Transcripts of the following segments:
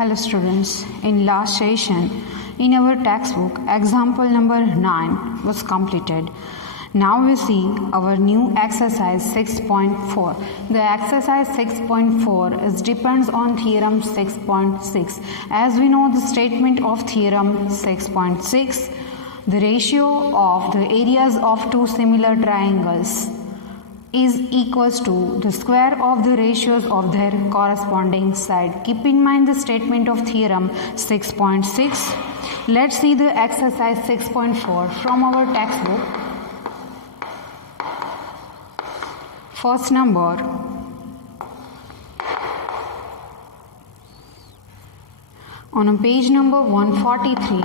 Hello students, in last session in our textbook example number 9 was completed. Now we see our new exercise 6.4. The exercise 6.4 is depends on theorem 6.6. As we know the statement of theorem 6.6, the ratio of the areas of two similar triangles is equals to the square of the ratios of their corresponding side. Keep in mind the statement of theorem 6.6. Let's see the exercise 6.4 from our textbook. First number, on page number 143,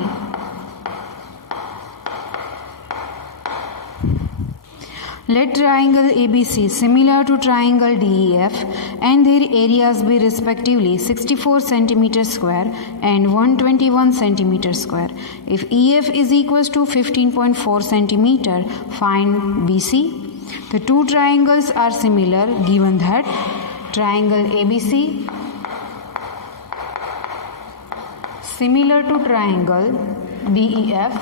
let triangle ABC similar to triangle DEF and their areas be respectively 64 cm square and 121 cm square. If EF is equals to 15.4 cm, find BC. The two triangles are similar given that triangle ABC similar to triangle DEF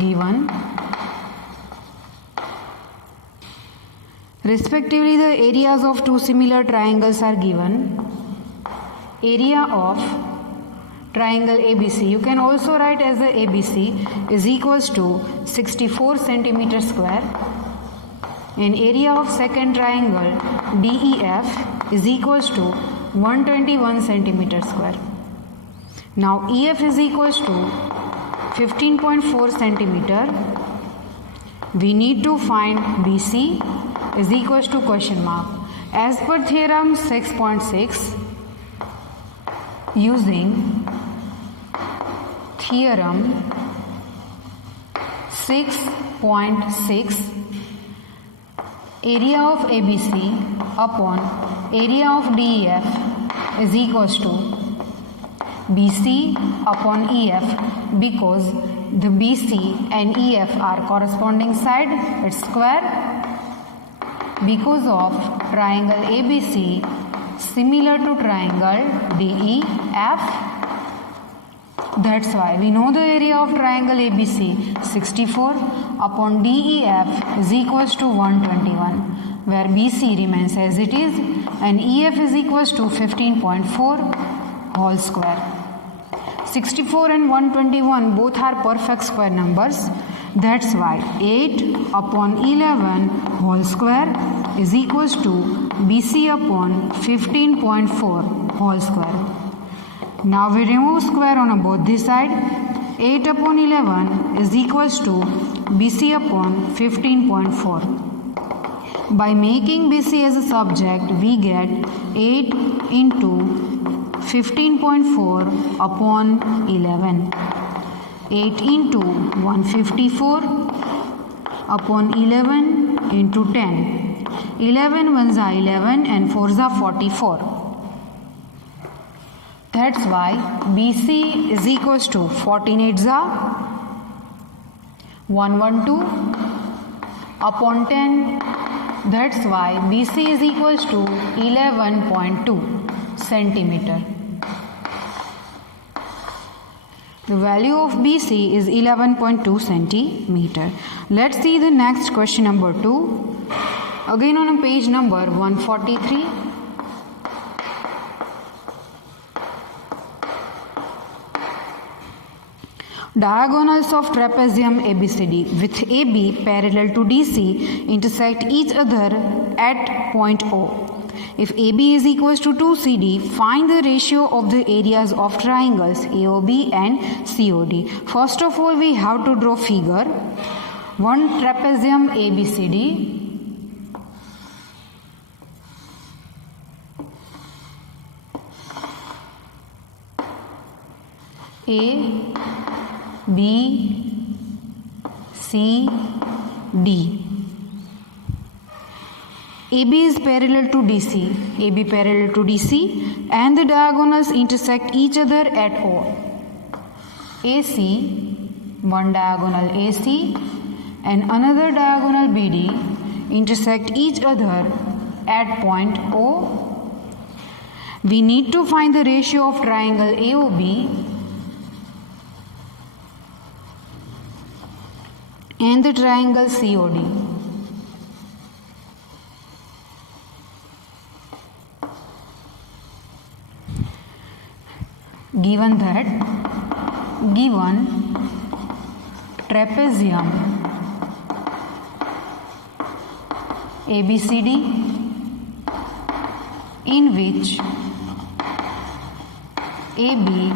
given. Respectively, the areas of two similar triangles are given. Area of triangle ABC, you can also write as a ABC, is equals to 64 cm square, and area of second triangle DEF is equals to 121 cm square. Now EF is equals to 15.4 cm. We need to find BC is equals to question mark. As per theorem 6.6, using theorem 6.6, area of ABC upon area of DEF is equals to BC upon EF, because the BC and EF are corresponding side, it's square. Because of triangle ABC similar to triangle DEF, that's why we know the area of triangle ABC 64 upon DEF is equals to 121, where BC remains as it is and EF is equals to 15.4 whole square. 64 and 121 both are perfect square numbers. That's why 8 upon 11 whole square is equals to BC upon 15.4 whole square. Now we remove square on both the side. 8 upon 11 is equals to BC upon 15.4. By making BC as a subject, we get 8 into 15.4 upon 11. 8 into 154 upon 11 into 10. 11 ones are 11 and 4s are 44. That's why BC is equals to 14 8s are 112 upon 10. That's why BC is equals to 11.2 centimeter. The value of BC is 11.2 centimeter. Let's see the next question number 2. Again on page number 143. Diagonals of trapezium ABCD with AB parallel to DC intersect each other at point O. If AB is equals to 2CD, find the ratio of the areas of triangles AOB and COD. First of all, we have to draw figure. One trapezium ABCD. A, B, C, D. AB is parallel to DC, AB parallel to DC, and the diagonals intersect each other at O. AC, one diagonal AC and another diagonal BD intersect each other at point O We need to find the ratio of triangle AOB and the triangle COD. Given that given trapezium ABCD in which AB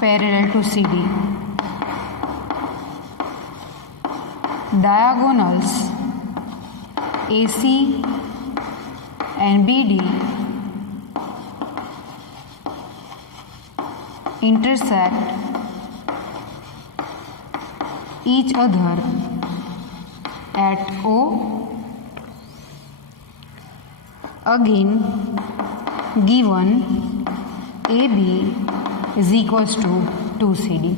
parallel to CD, diagonals AC and BD intersect each other at O. Again, given AB is equals to 2CD.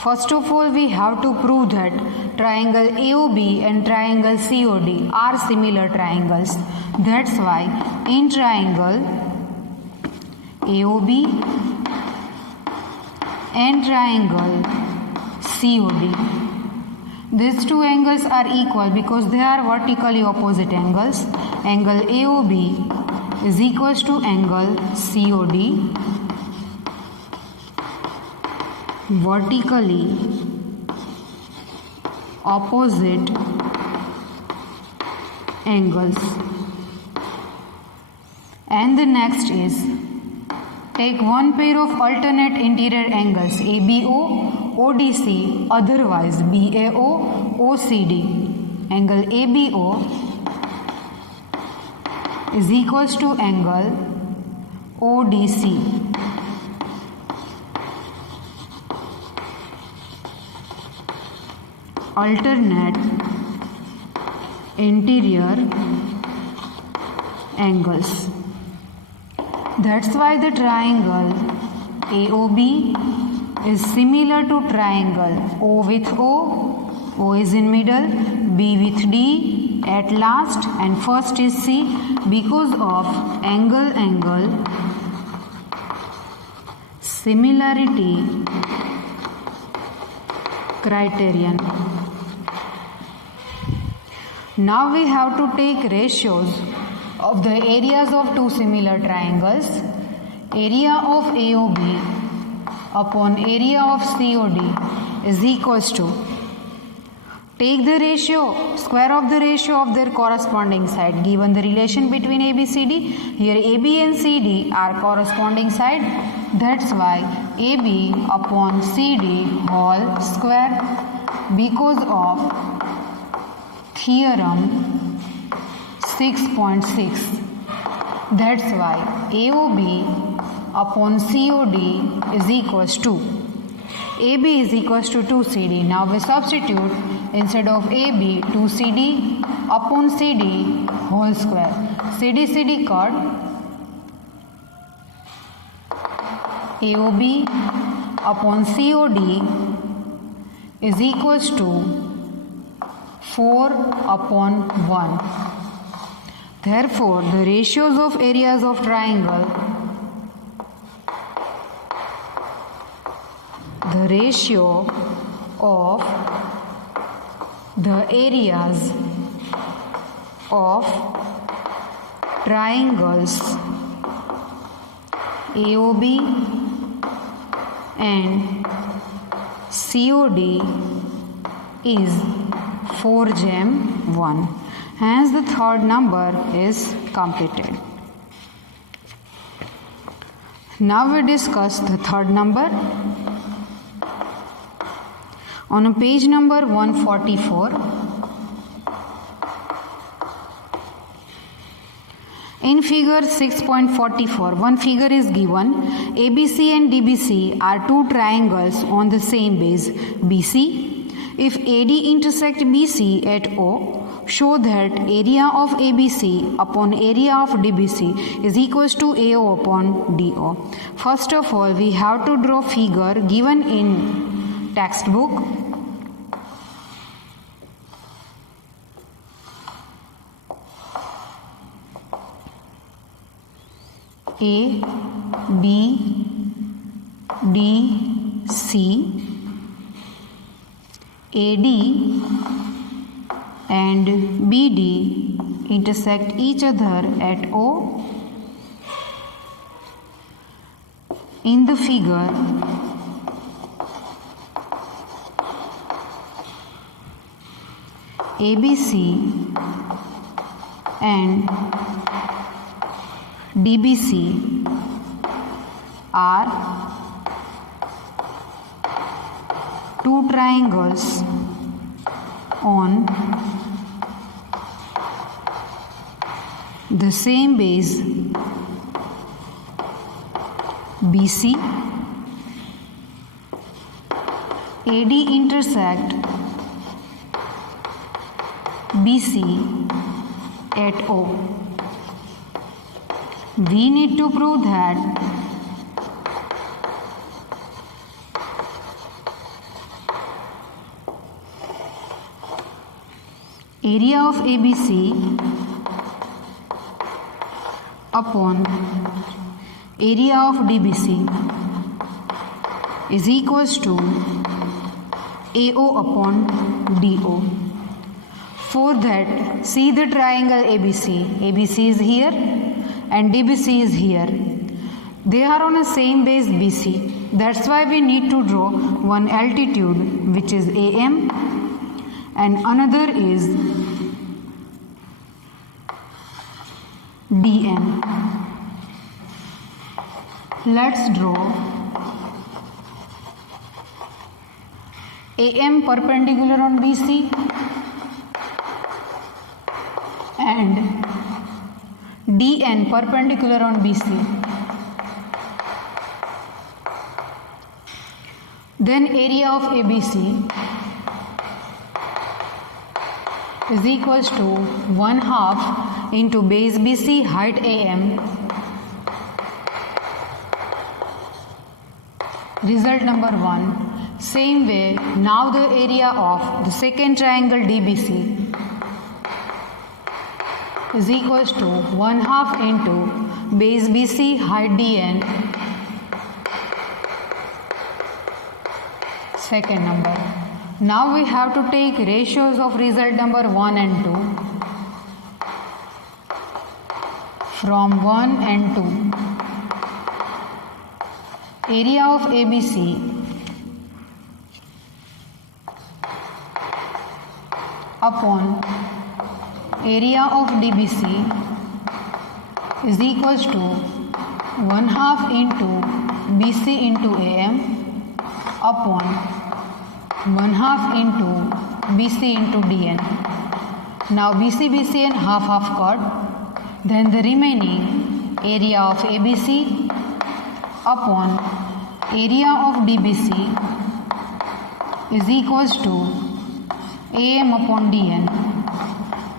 First of all, we have to prove that triangle AOB and triangle COD are similar triangles. That's why in triangle AOB and triangle COD, these two angles are equal because they are vertically opposite angles. Angle AOB is equals to angle COD, vertically opposite angles. And the next is, take one pair of alternate interior angles ABO, ODC, otherwise BAO, OCD. Angle ABO is equals to angle ODC. Alternate interior angles. That's why the triangle AOB is similar to triangle O with O is in middle, B with D at last, and first is C because of angle similarity criterion. Now we have to take ratios of the areas of two similar triangles. Area of AOB upon area of COD is equals to, take the ratio, square of the ratio of their corresponding side. Given the relation between ABCD, here AB and CD are corresponding side. That's why AB upon CD whole square, because of theorem 6.6. That's why AOB upon COD is equals to, AB is equals to 2CD. Now we substitute, instead of AB 2CD upon CD whole square. CD cut, AOB upon COD is equals to 4 upon 1. Therefore, the ratios of areas of triangle, the ratio of the areas of triangles AOB and COD is 4/1. Hence the third number is completed. Now we discuss the third number. On page number 144, in figure 6.44, one figure is given. ABC and DBC are two triangles on the same base BC. If AD intersect BC at O, show that area of ABC upon area of DBC is equals to AO upon DO. First of all, we have to draw figure given in textbook. A, B, D, C, AD and BD intersect each other at O. In the figure, ABC and DBC are two triangles on the same base BC. AD intersect BC at O. We need to prove that area of ABC upon area of DBC is equals to AO upon DO. For that, see the triangle ABC. ABC is here and DBC is here. They are on the same base BC. That's why we need to draw one altitude, which is AM, and another is DN. Let's draw AM perpendicular on BC and DN perpendicular on BC. Then area of ABC is equals to 1/2 into base BC height AM. Result number 1. Same way, now the area of the second triangle DBC is equals to 1/2 into base BC height DN. Second number. Now we have to take ratios of result number 1 and 2 from 1 and 2. Area of ABC upon area of DBC is equals to 1/2 into BC into AM upon 1/2 into BC into DN. Now BC and half cut. Then the remaining area of ABC upon area of DBC is equals to AM upon DN.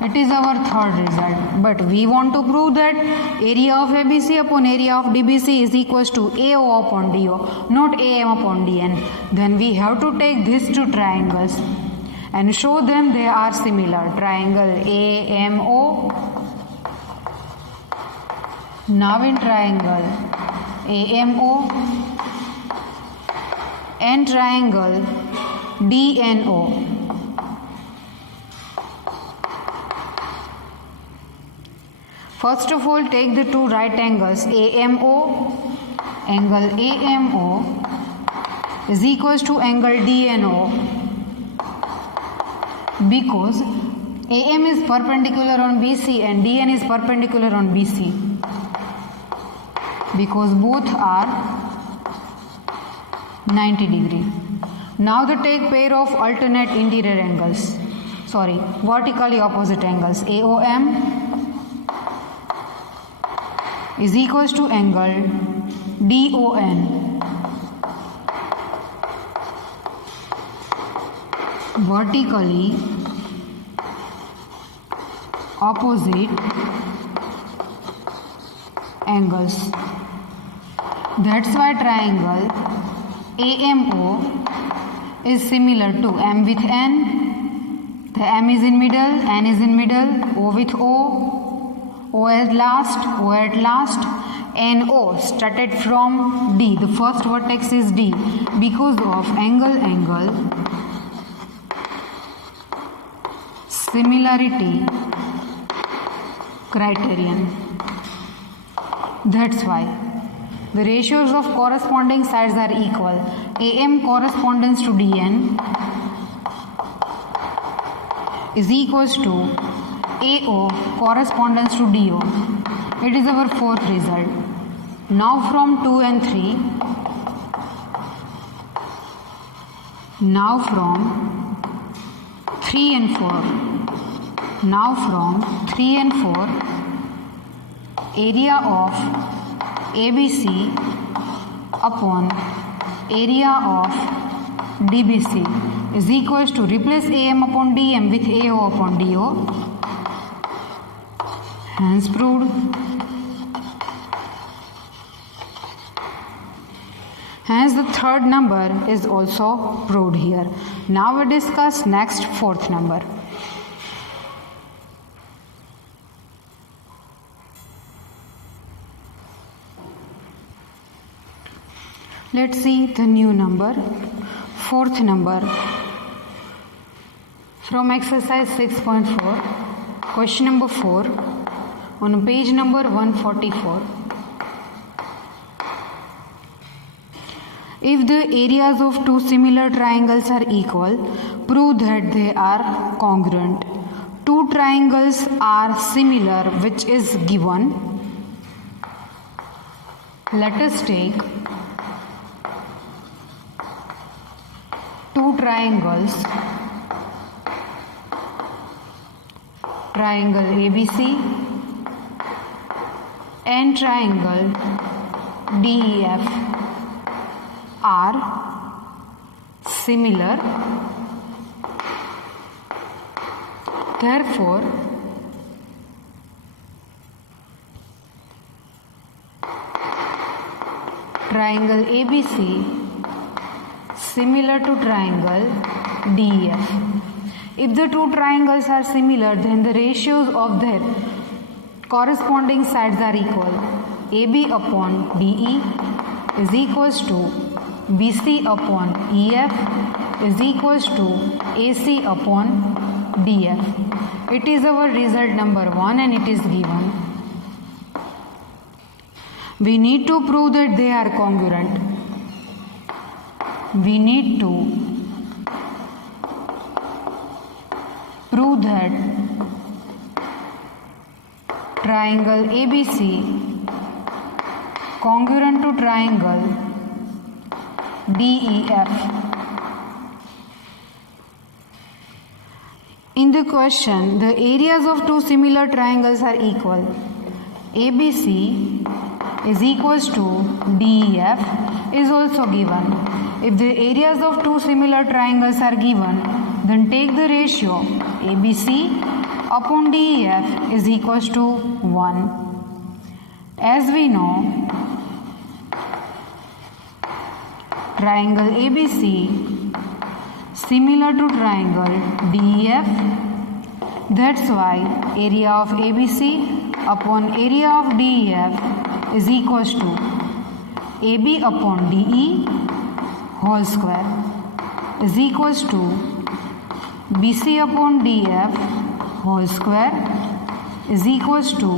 It is our third result, but we want to prove that area of ABC upon area of DBC is equals to AO upon DO, not AM upon DN. Then we have to take these two triangles and show them they are similar. Triangle AMO. Now in triangle AMO and triangle DNO. First of all, take the two right angles AMO. Angle AMO is equals to angle DNO because AM is perpendicular on BC and DN is perpendicular on BC, because both are 90 degree. Now they take pair of alternate interior angles, vertically opposite angles. AOM is equals to angle DON. Vertically opposite angles. That's why triangle AMO is similar to M with N. The M is in middle, N is in middle, O with O, O at last, NO started from D. The first vertex is D because of angle similarity criterion. That's why the ratios of corresponding sides are equal. AM corresponds to DN is equals to AO corresponds to DO. It is our fourth result. Now from 2 and 3. Now from 3 and 4. Now from 3 and 4. Area of ABC upon area of DBC is equals to replace AM upon DM with AO upon DO. Hence proved. Hence the third number is also proved here. Now we discuss next fourth number. Let's see the new number, fourth number from exercise 6.4, question number 4 on page number 144. If the areas of two similar triangles are equal, prove that they are congruent. Two triangles are similar, which is given. Let us take two triangles, triangle ABC and triangle DEF are similar. Therefore, triangle ABC similar to triangle DEF. If the two triangles are similar, then the ratios of their corresponding sides are equal. AB upon DE is equals to BC upon EF is equals to AC upon DF. It is our result number 1 and it is given. We need to prove that they are congruent. We need to prove that triangle ABC congruent to triangle DEF. In the question, the areas of two similar triangles are equal. ABC is equals to DEF is also given. If the areas of two similar triangles are given, then take the ratio ABC upon DEF is equals to 1. As we know, triangle ABC similar to triangle DEF. That's why area of ABC upon area of DEF is equals to AB upon DE whole square is equals to BC upon DF whole square is equals to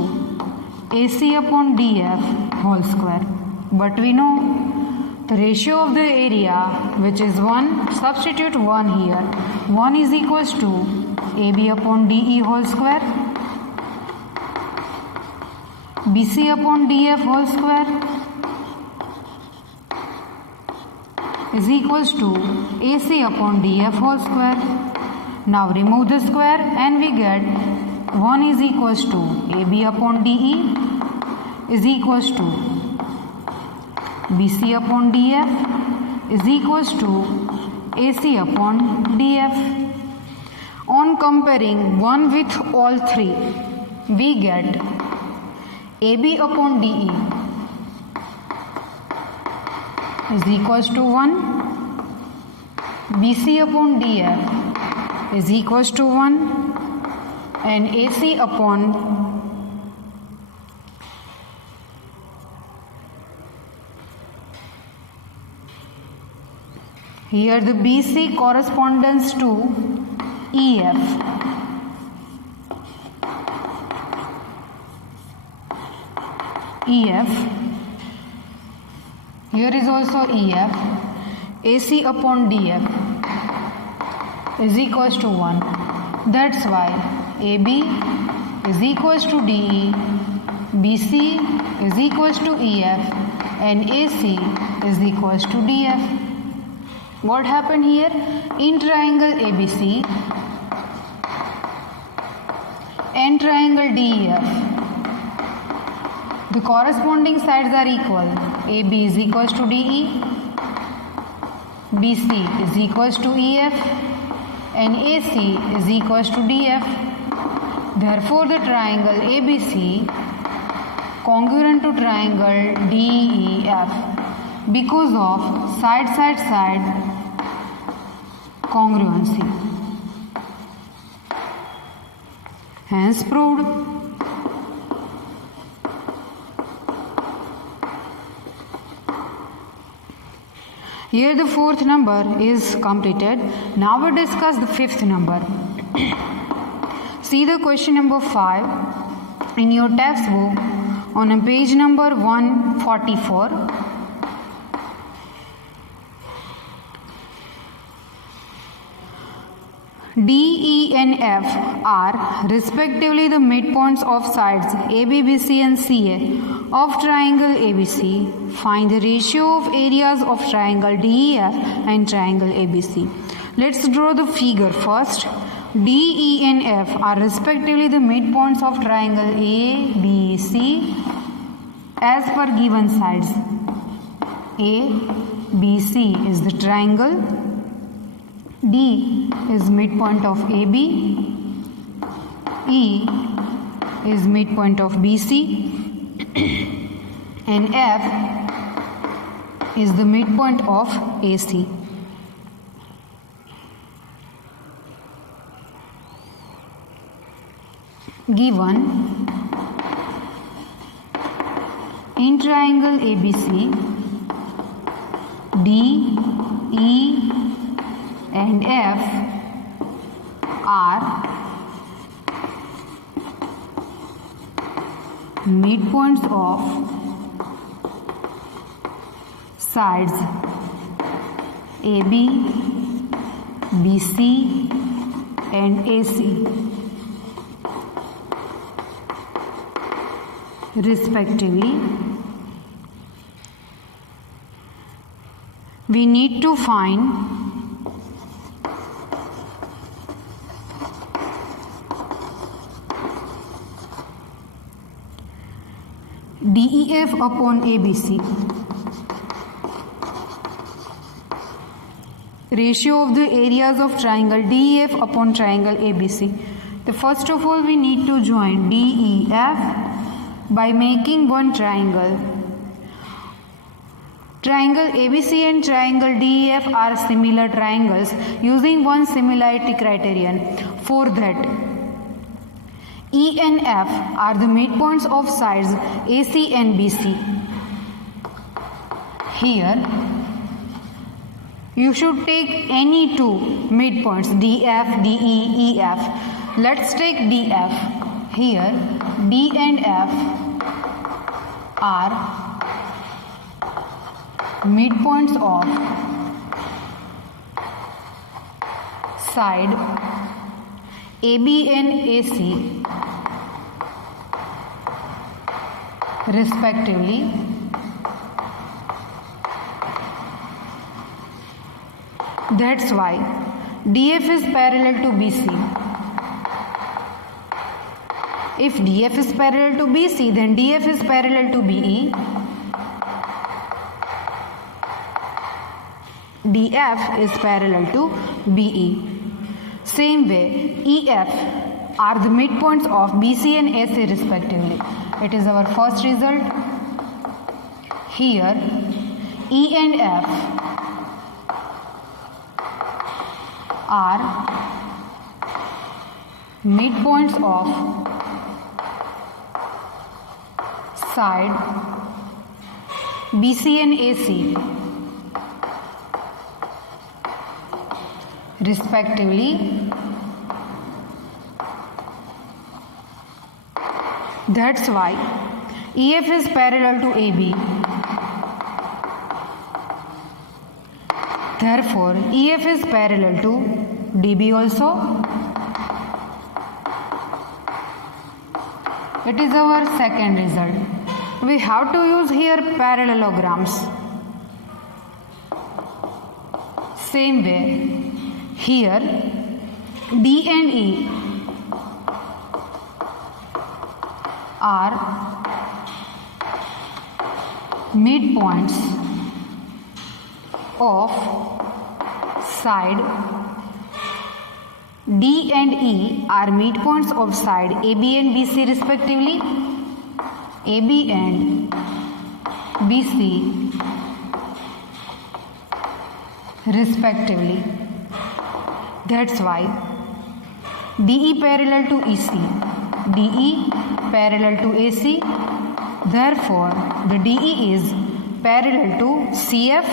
AC upon DF whole square. But we know the ratio of the area, which is 1, substitute 1 here. 1 is equals to AB upon DE whole square, BC upon DF whole square is equals to AC upon DF whole square. Now remove the square and we get 1 is equals to AB upon DE is equals to BC upon DF is equals to AC upon DF. On comparing one with all three, we get AB upon DE is equals to 1, BC upon DF is equals to 1 and AC upon Here the BC corresponds to EF. EF. Here is also EF. AC upon DF is equals to 1. That's why AB is equals to DE, BC is equals to EF, and AC is equals to DF. What happened here? In triangle ABC and triangle DEF, the corresponding sides are equal. AB is equals to DE, BC is equals to EF, and AC is equals to DF. Therefore, the triangle ABC congruent to triangle DEF because of side congruency. Hence proved. Here the fourth number is completed. Now we discuss the fifth number. See the question number 5 in your textbook on page number 144. D, E and F are respectively the midpoints of sides AB, BC and CA of triangle ABC. Find the ratio of areas of triangle DEF and triangle ABC. Let's draw the figure first. D, E and F are respectively the midpoints of triangle ABC as per given sides. ABC is the triangle. D is midpoint of AB, E is midpoint of BC, and F is the midpoint of AC. Given in triangle ABC, D, E and F are midpoints of sides AB, BC and AC respectively. We need to find DEF upon ABC. Ratio of the areas of triangle DEF upon triangle ABC. The first of all we need to join DEF by making one triangle. Triangle ABC and triangle DEF are similar triangles using one similarity criterion. For that, E and F are the midpoints of sides AC and BC. Here, you should take any two midpoints DF, DE, EF. Let's take DF. Here, D and F are midpoints of side AB and AC respectively. That's why DF is parallel to BC. If DF is parallel to BC, then DF is parallel to BE. DF is parallel to BE. Same way, EF are the midpoints of BC and AC respectively. It is our first result. Here, E and F are midpoints of side BC and AC respectively. That's why EF is parallel to AB. Therefore, EF is parallel to DB also. It is our second result. We have to use here parallelograms. Same way, here D and E are midpoints of side D and E are midpoints of side AB and BC respectively. AB and BC respectively. That's why DE parallel to EC, DE parallel to AC. Therefore, the DE is parallel to CF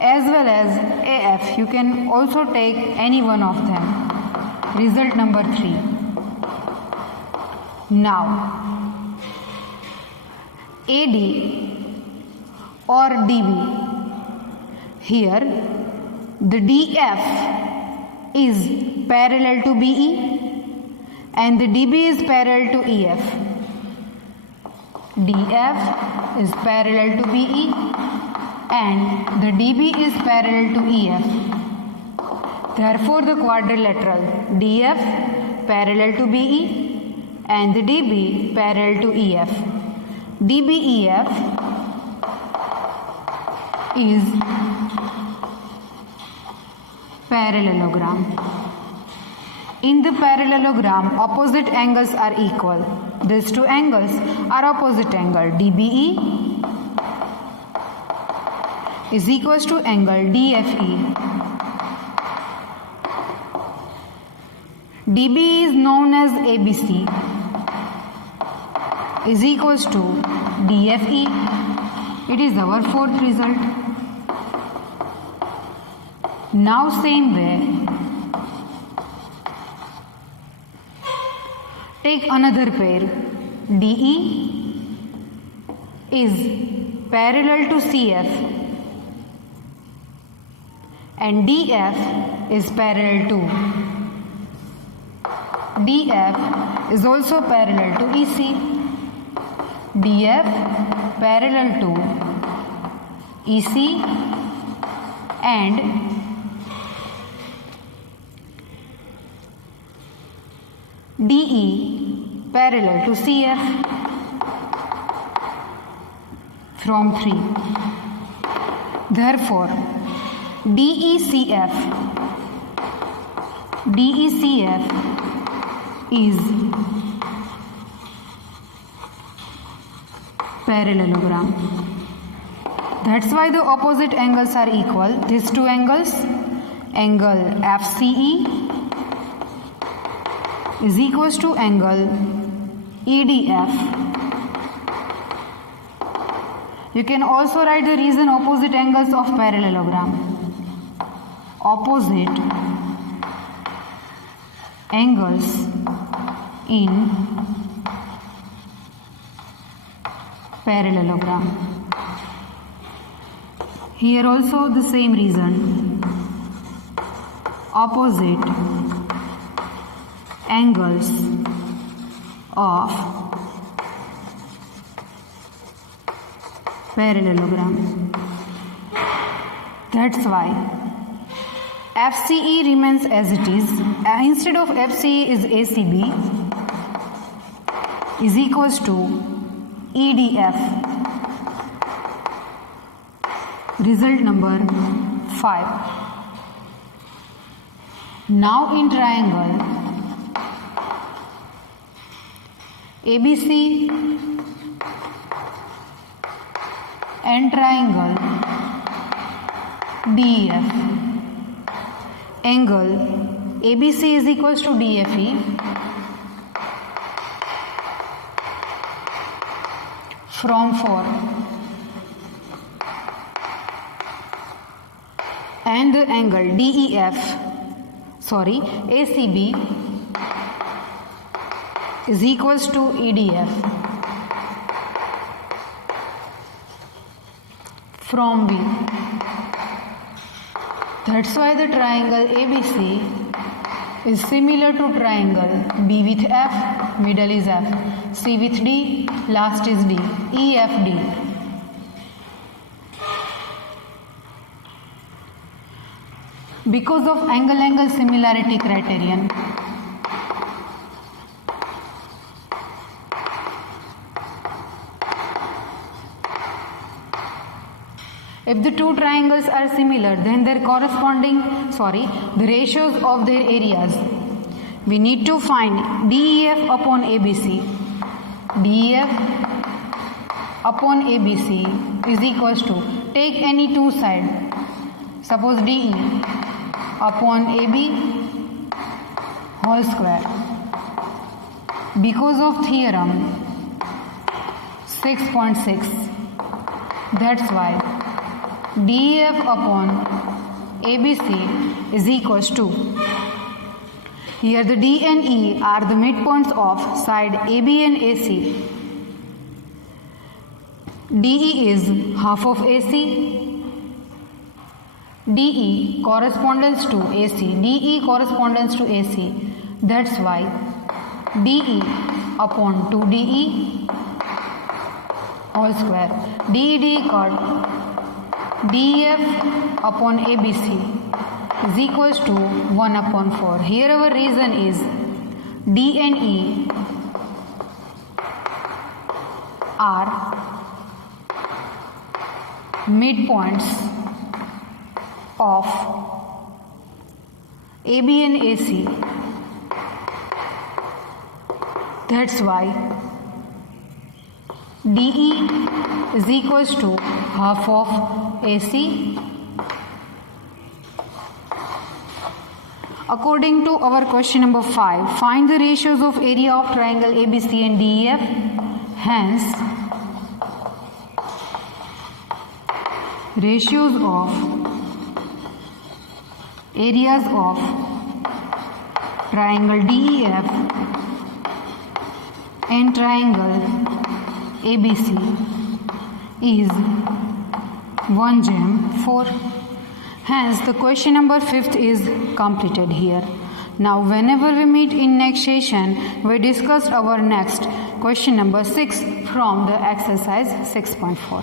as well as AF. You can also take any one of them. Result number 3. Now, AD or DB. Here, the DF is parallel to BE and the DB is parallel to EF. DF is parallel to BE and the DB is parallel to EF. Therefore, the quadrilateral DF parallel to BE and the DB parallel to EF. DBEF is parallelogram. In the parallelogram, opposite angles are equal. These two angles are opposite angle. DBE is equals to angle DFE. DB is known as ABC is equals to DFE. It is our fourth result. Now same way, take another pair. DE is parallel to CF and DF is parallel to. DF is also parallel to EC. DF parallel to EC and DE parallel to CF from 3. Therefore, DECF is parallelogram. That's why the opposite angles are equal. These two angles, angle FCE is equals to angle EDF. You can also write the reason opposite angles of parallelogram. Opposite angles in parallelogram. Here also the same reason. Opposite angles of parallelogram. That's why FCE remains as it is. Instead of FCE is ACB is equals to EDF. Result number 5. Now in triangle ABC and triangle DEF, angle ABC is equals to DFE from 4 and the angle ACB is equals to EDF from B. That's why the triangle ABC is similar to triangle B with F, middle is F, C with D, last is D, EFD. Because of angle-angle similarity criterion, if the two triangles are similar, then their the ratios of their areas. We need to find DEF upon ABC. DEF upon ABC is equals to, take any two side, suppose DE upon AB whole square. Because of theorem 6.6, that's why DEF upon ABC is equals to, here the D and E are the midpoints of side AB and AC. DE is half of AC. DE corresponds to AC. DE corresponds to AC. That's why DE upon 2DE whole square. DE cut. DEF upon ABC is equals to 1 upon 4. Here our reason is D and E are midpoints of AB and AC. That's why DE is equals to half of AC. According to our question number 5, find the ratios of area of triangle ABC and DEF. Hence, ratios of areas of triangle DEF and triangle ABC is 1:4. Hence, the question number 5 is completed here. Now, whenever we meet in next session, we discussed our next question number 6 from the exercise 6.4.